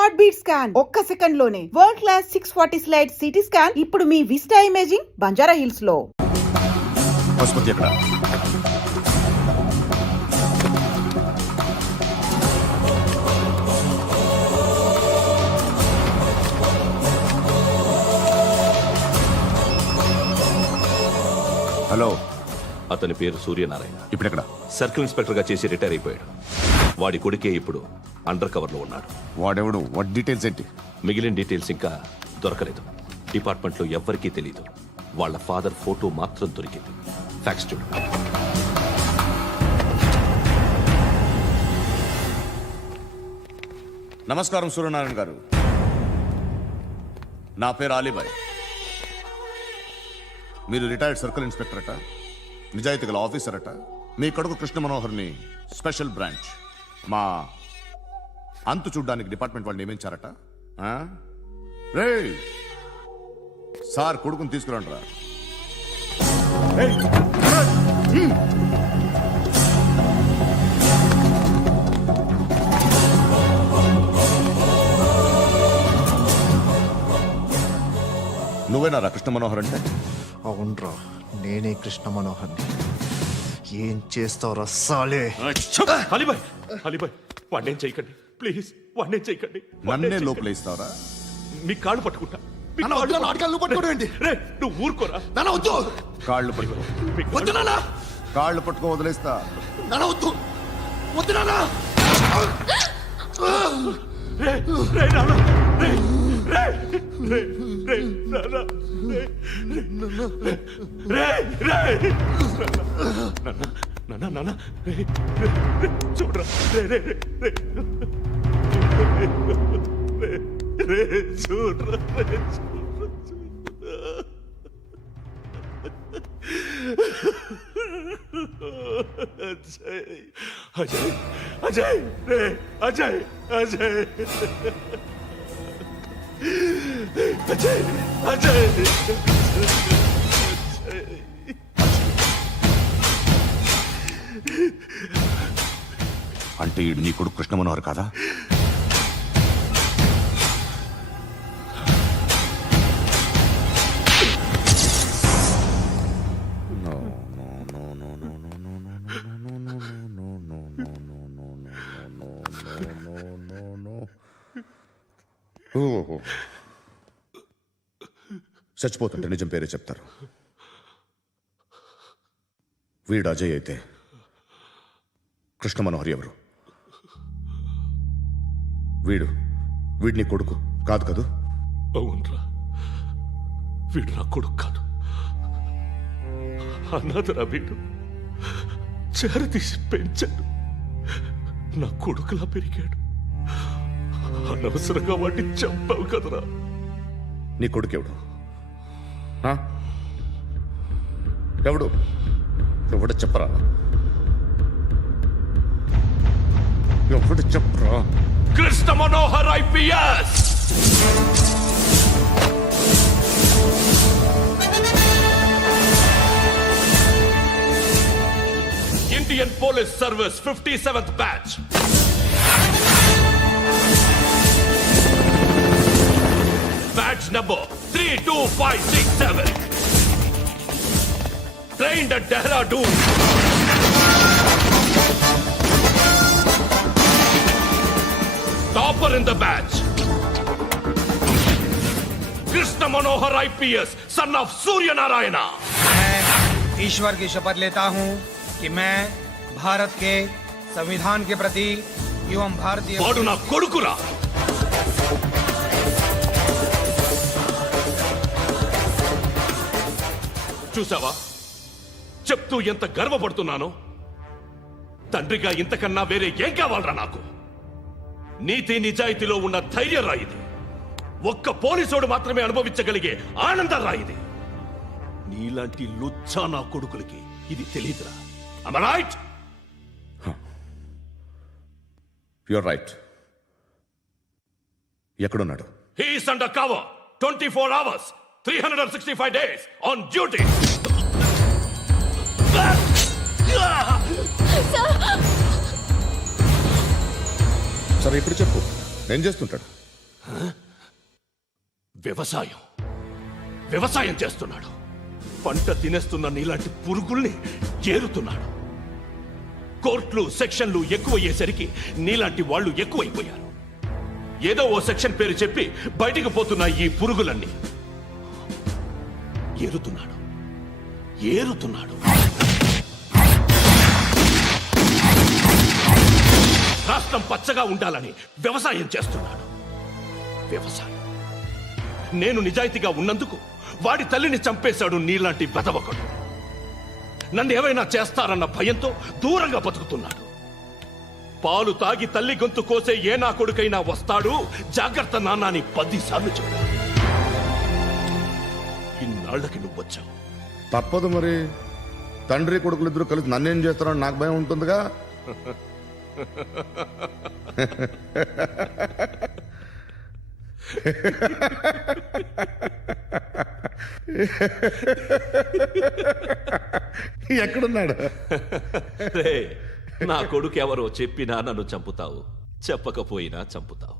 Heart beat scan ఒక్క second లోనే world class 640 slide CT scan ఇప్పుడు మీ విస్టా ఇమేజింగ్ బంజారా హిల్స్ లో. ఆసుపత్రి ఎక్కడ? హలో, అతని పేరు సూర్యనారాయణ. ఇప్పుడెక్కడ? సర్కిల్ ఇన్స్పెక్టర్ గా చేసి రిటైర్ అయిపోయాడు. వాడి కొడుకే ఇప్పుడు అండర్ కవర్ లో ఉన్నాడు. వాడెవడు? వాట్ డీటెయిల్స్ ఏంటి? మిగిలిన డీటెయిల్స్ ఇంకా దొరకలేదు. డిపార్ట్మెంట్ లో ఎవ్వరికీ తెలియదు. వాళ్ళ ఫాదర్ ఫోటో మాత్రం దొరికింది. ఫ్యాక్స్ చూడు. నమస్కారం సూర్యనారాయణ గారు. నా పేరు అలీబాయ్. మీరు రిటైర్డ్ సర్కిల్ ఇన్స్పెక్టర్ అట, నిజాయితీ గల ఆఫీసర్ అట. మీ కొడుకు కృష్ణ మనోహర్ని స్పెషల్ బ్రాంచ్ మా అంతు చూడ్డానికి డిపార్ట్మెంట్ వాళ్ళు నియమించారట. రే సార్, కొడుకుని తీసుకురండి రా. నువ్వేనా రా కృష్ణ మనోహర్ అంటే? అవునరా, నేనే కృష్ణ మనోహర్ని. ఏం చేస్తావురా సాలే? అలీబాయ్, అలీబాయ్, వాడినేం చేయకండి ప్లీజ్, వాడినేం చేయకండి. నన్నే లోపల ఇస్తావరా? మీ కాళ్ళు పట్టుకుంటా. నువ్వు ఊరుకోరా. కాళ్ళు పట్టుకో. కాళ్ళు పట్టుకో, వదిలేస్తా. చూడరా, చూడరా. అజయ్, అజయ్, రే అజయ్, అజయ్, అజయ్, అజయ్. అంటే ఈడు నీ కొడుకు కృష్ణ మనోహర్ కాదా? చచ్చిపోతుంటే నిజం పేరే చెప్తారు. వీడు అజయ్ అయితే కృష్ణ మనోహర్ ఎవరు? వీడిని కొడుకు కాదు కదూ? అవునరా, వీడు నా కొడుకు కాదు. అన్నదరా వీడు. చేరతీసి పెంచాడు. నా కొడుకులా పెరిగాడు. అనవసరంగా వాడిని చంపావు కదరా. నీ కొడుకెవడు? ఎవడు? ఎవడు చెప్పరా? ఎవడు చెప్పరా? Krishna Manohar IPS. Indian police service 57th batch. Batch number 32567. Trained at Dehradun. Topper in the batch. Krishna Manohar IPS, son of Surya Narayana. मैं ईश्वर की शपथ लेता हूं कि मैं भारत के संविधान के प्रति एवं भारतीय वाडु ना कोडुकुरा. చూసావా, చెప్తూ ఎంత గర్వపడుతున్నానో. తండ్రిగా ఇంతకన్నా వేరే ఏం కావాలరా నాకు? నీతి నిజాయితీలో ఉన్న ధైర్యం రా ఇది. ఒక్క పోలీసోడు మాత్రమే అనుభవించగలిగే ఆనందం రా ఇది. నీలాంటి లుచ్చా నా కొడుకులకి ఇది తెలియదురా. Am I right? You're right. ఎక్కడున్నాడు? He is under cover 24 hours 365 days on duty. సరే ఇప్పుడు చెప్పు, ఏం చేస్తుంటాడు? వ్యవసాయం చేస్తున్నాడు. పంట తినేస్తున్న నీలాంటి పురుగుల్ని ఏరుతున్నాడు. కోర్టులు సెక్షన్లు ఎక్కువయ్యేసరికి నీలాంటి వాళ్ళు ఎక్కువైపోయారు. ఏదో ఓ సెక్షన్ పేరు చెప్పి బయటికి పోతున్న ఈ పురుగులన్నీ ఏరుతున్నాడు. రాష్ట్రం పచ్చగా ఉండాలని వ్యవసాయం చేస్తున్నాడు. నేను నిజాయితీగా ఉన్నందుకు వాడి తల్లిని చంపేశాడు నీలాంటి బెదవకుడు. నన్ను ఏమైనా చేస్తారన్న భయంతో దూరంగా బతుకుతున్నాడు. పాలు తాగి తల్లి గొంతు కోసే ఏ నా కొడుకైనా వస్తాడు, జాగ్రత్త నాన్నని 10 సార్లు చెప్పాడు. ఇన్నాళ్ళకి నువ్వు వచ్చావు. తప్పదు మరి. తండ్రి కొడుకులు ఇద్దరు కలిసి నన్నేం చేస్తారని నాకు భయం ఉంటుందిగా. ఎక్కడున్నాడు? నా కొడుకు ఎవరో చెప్పినా నన్ను చంపుతావు, చెప్పకపోయినా చంపుతావు.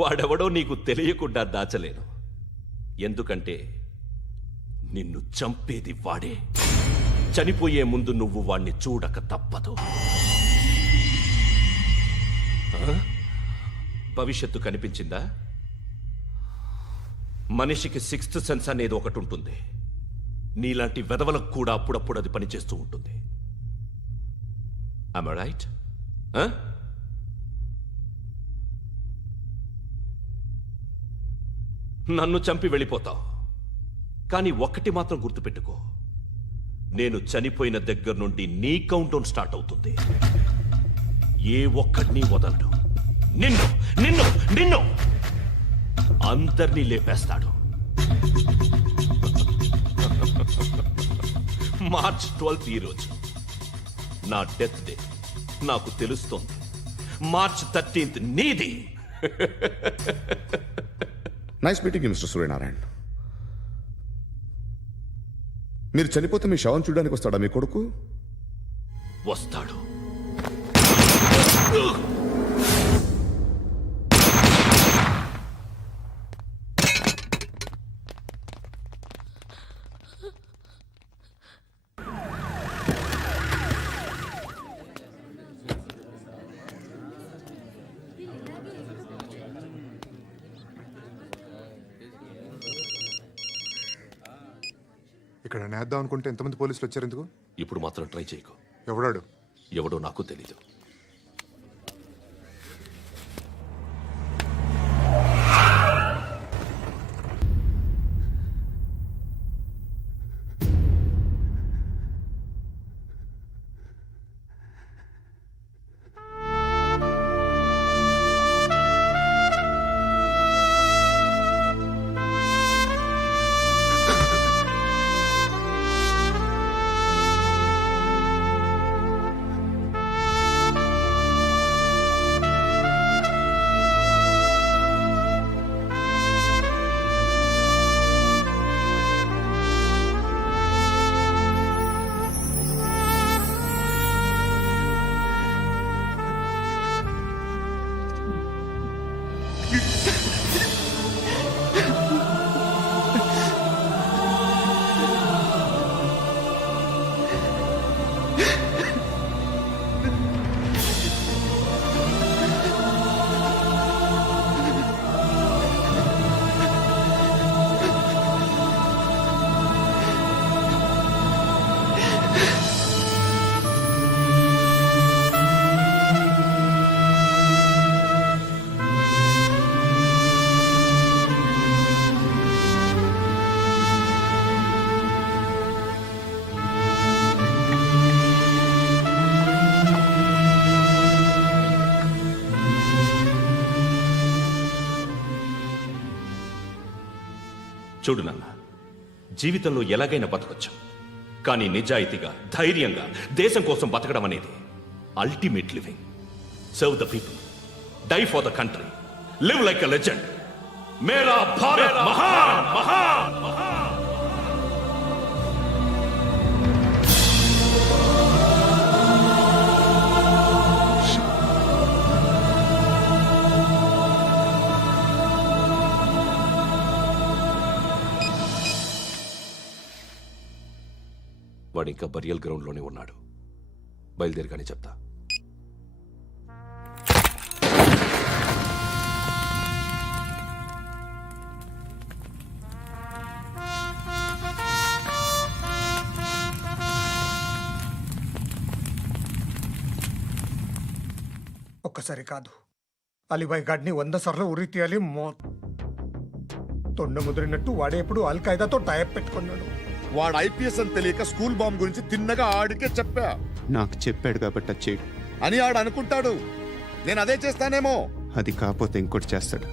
వాడెవడో నీకు తెలియకుండా దాచలేను. ఎందుకంటే నిన్ను చంపేది వాడే. చనిపోయే ముందు నువ్వు వాణ్ణి చూడక తప్పదు. భవిష్యత్తు కనిపించిందా? మనిషికి 6th సెన్స్ అనేది ఒకటి ఉంటుంది. నీలాంటి వెధవలకు కూడా అప్పుడప్పుడు అది పనిచేస్తూ ఉంటుంది. Am I right? నన్ను చంపి వెళ్ళిపోతావు. కానీ ఒక్కటి మాత్రం గుర్తుపెట్టుకో, నేను చనిపోయిన దగ్గర నుండి నీ కౌంటౌన్ స్టార్ట్ అవుతుంది. ఏ ఒక్కడిని వదలడు. నిన్ను నిన్ను నిన్ను అందరినీ లేపేస్తాడు. మార్చ్ 12 ఈ రోజు నా డెత్ డే. నాకు తెలుస్తోంది. మార్చ్ 13 నీది. Nice meeting mister Suryanarayana. మీరు చనిపోతే మీ శవం చూడడానికి వస్తాడా మీ కొడుకు? వస్తాడు. ఇక్కడ నేద్దాం అనుకుంటే ఎంతమంది పోలీసులు వచ్చారు ఎందుకు? ఇప్పుడు మాత్రం ట్రై చేయకు. ఎవడాడు? ఎవడో నాకు తెలీదు. చూడు నాన్న, జీవితంలో ఎలాగైనా బతకొచ్చు. కానీ నిజాయితీగా, ధైర్యంగా దేశం కోసం బతకడం అనేది ultimate living. Serve the people, die for the country, live like a legend. మేరా భారత్ మహాన్ మహాన్ మహాన్. వాడు ఇంకా బరియల్ గ్రౌండ్లోనే ఉన్నాడు. బయలుదేరగానే చెప్తా. ఒక్కసారి కాదు, అలీబాయ్ గాడిని 100 సార్లు ఉరి తీయాలి. తొండ ముదిరినట్టు వాడేప్పుడు అల్ ఖైదాతో టైప్ పెట్టుకున్నాడు. వాడు ఐపీఎస్ అని తెలియక స్కూల్ బాంబ్ గురించి తిన్నగా ఆడికే చెప్పా నాకు చెప్పాడు కాబట్టి అది చేయడు. అని ఆడు అనుకుంటాడు. నేను అదే చేస్తానేమో. అది కాకపోతే ఇంకోటి చేస్తాడు.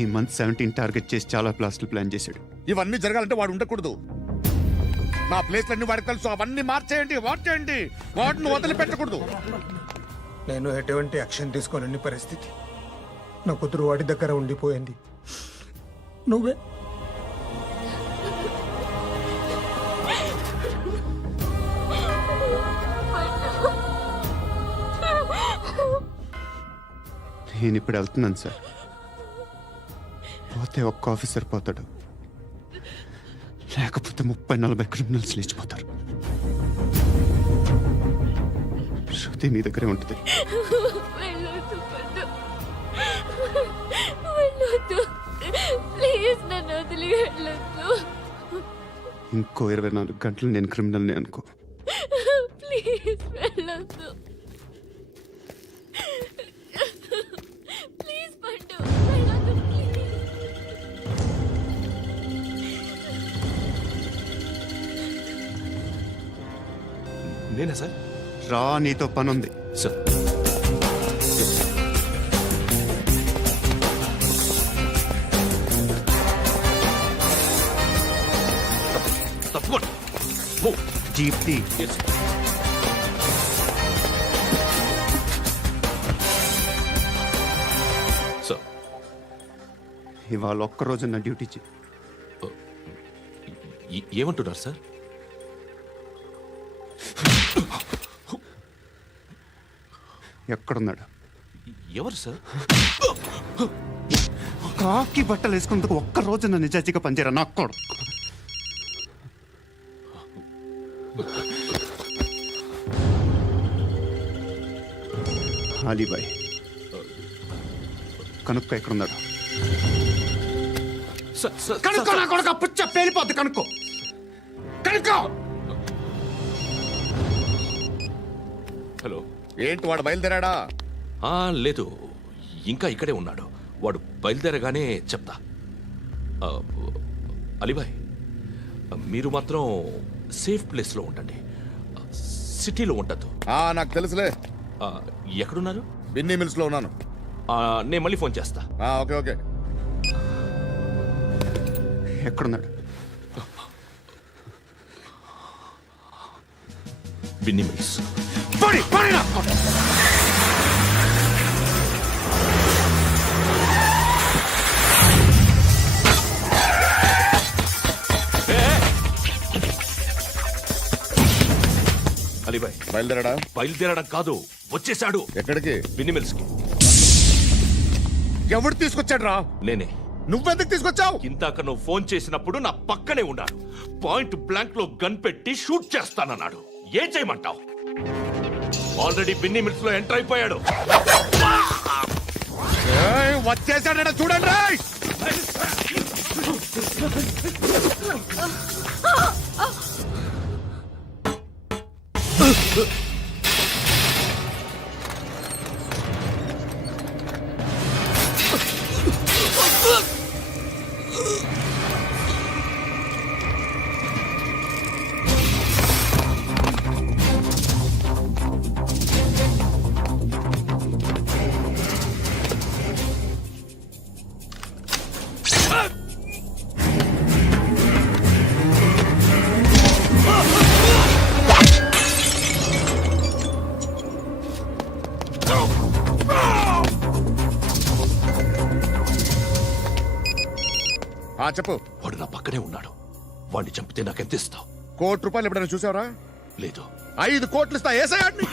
ఈ మంత్ 17 టార్గెట్ చేసి చాలా ప్లాస్టులు ప్లాన్ చేశాడు. ఇవన్నీ జరగాలంటే వాడు ఉండకూడదు. నా ప్లేస్లన్నీ వాడికి తెలుసు. అవన్నీ మార్చేయండి, వార్చేయండి. వాటిని వదిలిపెట్టకూడదు. నేను ఎటువంటి యాక్షన్ తీసుకోలేని పరిస్థితి. నా కూతురు వాడి దగ్గర ఉండిపోయింది. నువ్వే నేను ఇప్పుడు వెళ్తున్నాను సార్. పోతే ఒక్క ఆఫీసర్ పోతాడు, లేకపోతే 30-40 క్రిమినల్స్ లేచిపోతారు. శృతి నీ దగ్గరే ఉంటుంది. ప్లీజ్ నన్ను వదిలి వెళ్ళొద్దు. ఇంకో 24 గంటలు నేను క్రిమినల్ని అనుకో. ప్లీజ్ వెళ్ళొద్దు. ప్లీజ్ పండు వెళ్ళొద్దు. నేనా సార్? రా, నీతో పని ఉంది. సార్ తప్పకుండా. జీప్తి సార్ ఇవాళ ఒక్కరోజు నా డ్యూటీ చేయి. ఏమంటున్నారు సార్? ఎక్కడున్నాడు? ఎవరు సార్? కాకి బట్టలు వేసుకున్నందుకు ఒక్కరోజు నా నిజాయితీగా పనిచేయరా నాకు కూడా. అలీబాయ్ కనుక్కో ఎక్కడున్నాడు. కనుక్కో నా కొడుకు. పుచ్చ పేలిపోద్ది. కనుక్కో కనుక్కో. హలో. ఏంటి వాడు బయలుదేరాడా? లేదు, ఇంకా ఇక్కడే ఉన్నాడు. వాడు బయలుదేరగానే చెప్తా. అలీబాయ్, మీరు మాత్రం సేఫ్ ప్లేస్లో ఉండండి. సిటీలో ఉండద్దు. నాకు తెలుసులే. ఎక్కడున్నారు? బిన్నీ మిల్స్ లో ఉన్నాను. నేను మళ్ళీ ఫోన్ చేస్తా. Okay okay. ఎక్కడున్నాడు? బిన్నీ మిల్స్. అలీబాయ్ బయలుదేరాడా? బయలుదేరడం కాదు, వచ్చేశాడు. ఎక్కడికి? బిన్నీ మిల్స్ కి. ఎవడు తీసుకొచ్చాడు రా? నేనే. నువ్వెందుకు తీసుకొచ్చావు? ఇందాక నువ్వు ఫోన్ చేసినప్పుడు నా పక్కనే ఉన్నాడు. పాయింట్ బ్లాంక్ లో గన్ పెట్టి షూట్ చేస్తానన్నాడు. ఏం చేయమంటావు? ఆల్రెడీ బిన్నీ మిల్స్ లో ఎంటర్ అయిపోయాడు. వచ్చేసాడ చూడండి. చెప్పు. వాడు నా పక్కనే ఉన్నాడు. వాడిని చంపితే నాకెంత ఇస్తావు? ₹1 ఎప్పుడైనా చూసావరా? లేదు. 5 కోట్లు ఇస్తా. ఏసయాడిని.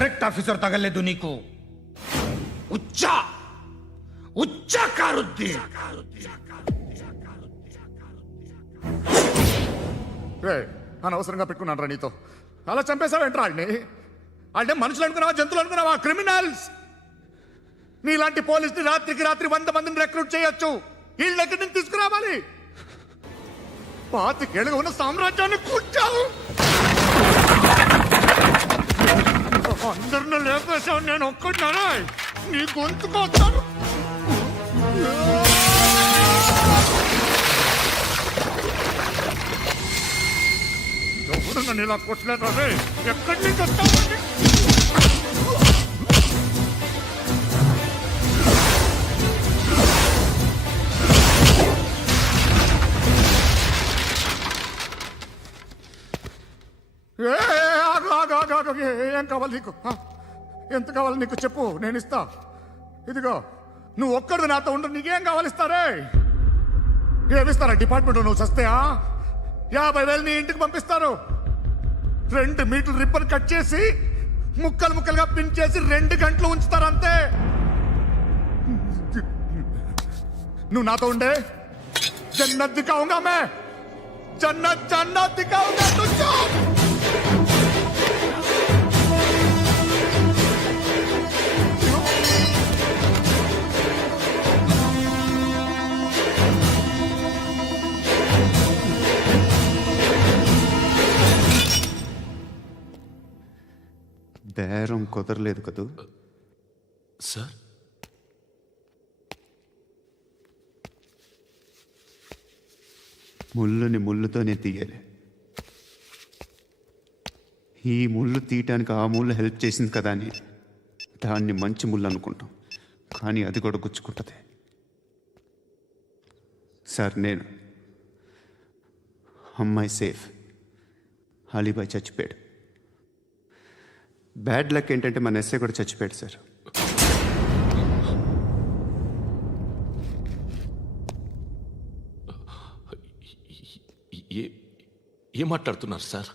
కరెక్ట్ ఆఫీసర్ తగలేదు నీకు ఉచ్చా ఉచ్చా కారుద్ది అనవసరంగా పెట్టుకున్నాను రా నీతో అలా చంపేశావేంట్రా వాడిని అంటే మనుషులు అనుకున్నావా జంతువులు అనుకున్నావా క్రిమినల్స్ నీలాంటి పోలీసుని రాత్రికి రాత్రి 100 మందిని రిక్రూట్ చేయొచ్చు వీళ్ళ దగ్గర నుంచి తీసుకురావాలి 25 ఏళ్ళుగా ఉన్న సామ్రాజ్యాన్ని కూర్చావు అందరిని లేపేశావు నేను ఒక్కడినారా నీ గొంతుకొచ్చాను ఎవరు నన్ను ఇలా కొట్టలేదా రే ఎక్కడి నుంచి వస్తావు ఏం కావాలి నీకు ఎంత కావాలి నీకు చెప్పు నేను ఇస్తా ఇదిగో నువ్వు ఒక్కడిది నాతో ఉండు నీకేం కావాలి ఇస్తారే ఏమిస్తారా డిపార్ట్మెంట్ నువ్వు చస్తేయా 50,000 నీ ఇంటికి పంపిస్తారు 2 మీటర్లు రిబ్బన్ కట్ చేసి ముక్కలు ముక్కలుగా పిన్ చేసి 2 గంటలు ఉంచుతారు అంతే నువ్వు నాతో ఉండే జన్నత్ దిఖాऊंगा मैं जन्नत जन्नत दिखाऊंगा तुझको బేరం కుదరలేదు కదూ సార్ ముళ్ళుని ముళ్ళుతోనే తీయాలి ఈ ముళ్ళు తీయటానికి ఆ ముళ్ళు హెల్ప్ చేసింది కదా అని దాన్ని మంచి ముళ్ళు అనుకుంటాం కానీ అది కూడా గుచ్చుకుంటుంది సార్ నేను అమ్మాయి సేఫ్ అలీబాయ్ చచ్చిపోయాడు బ్యాడ్ లక్ ఏంటంటే మన ఎస్ఐ కూడా చచ్చిపోయాడు సార్ ఏం మాట్లాడుతున్నారు సార్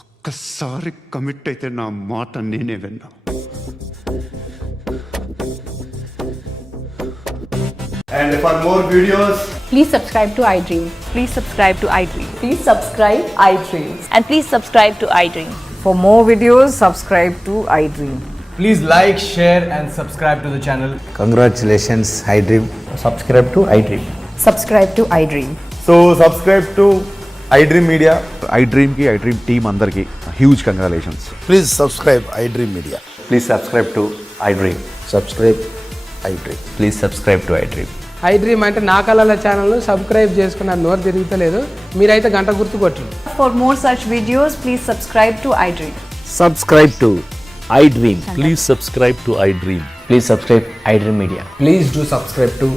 ఒక్కసారి కమిట్ అయితే నా మాట నేనే విన్నా And for more videos, Please subscribe to iDream. Please subscribe to iDream. Please subscribe iDream. And please subscribe to iDream. For more videos, subscribe to iDream. please like, share, and subscribe to the channel. Congratulations, iDream. Subscribe to iDream. Subscribe to iDream. So, subscribe to iDream Media. iDream ki iDream team andarki huge congratulations. Please subscribe iDream Media. Please subscribe to iDream. Subscribe iDream. Please subscribe to iDream. iDream అంటే నా కళల channel subscribe చేసుకున్న నోరు తిరుగుతలేదు మీరైతే గంట గుర్తు కొట్టండి. For more such videos, please subscribe to iDream. Subscribe to iDream. Please subscribe to iDream. Please subscribe iDream Media. Please do subscribe to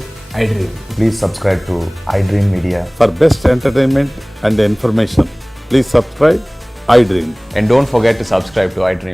iDream. Please subscribe to iDream Media. For best entertainment and information, please subscribe iDream. And don't forget to subscribe to iDream.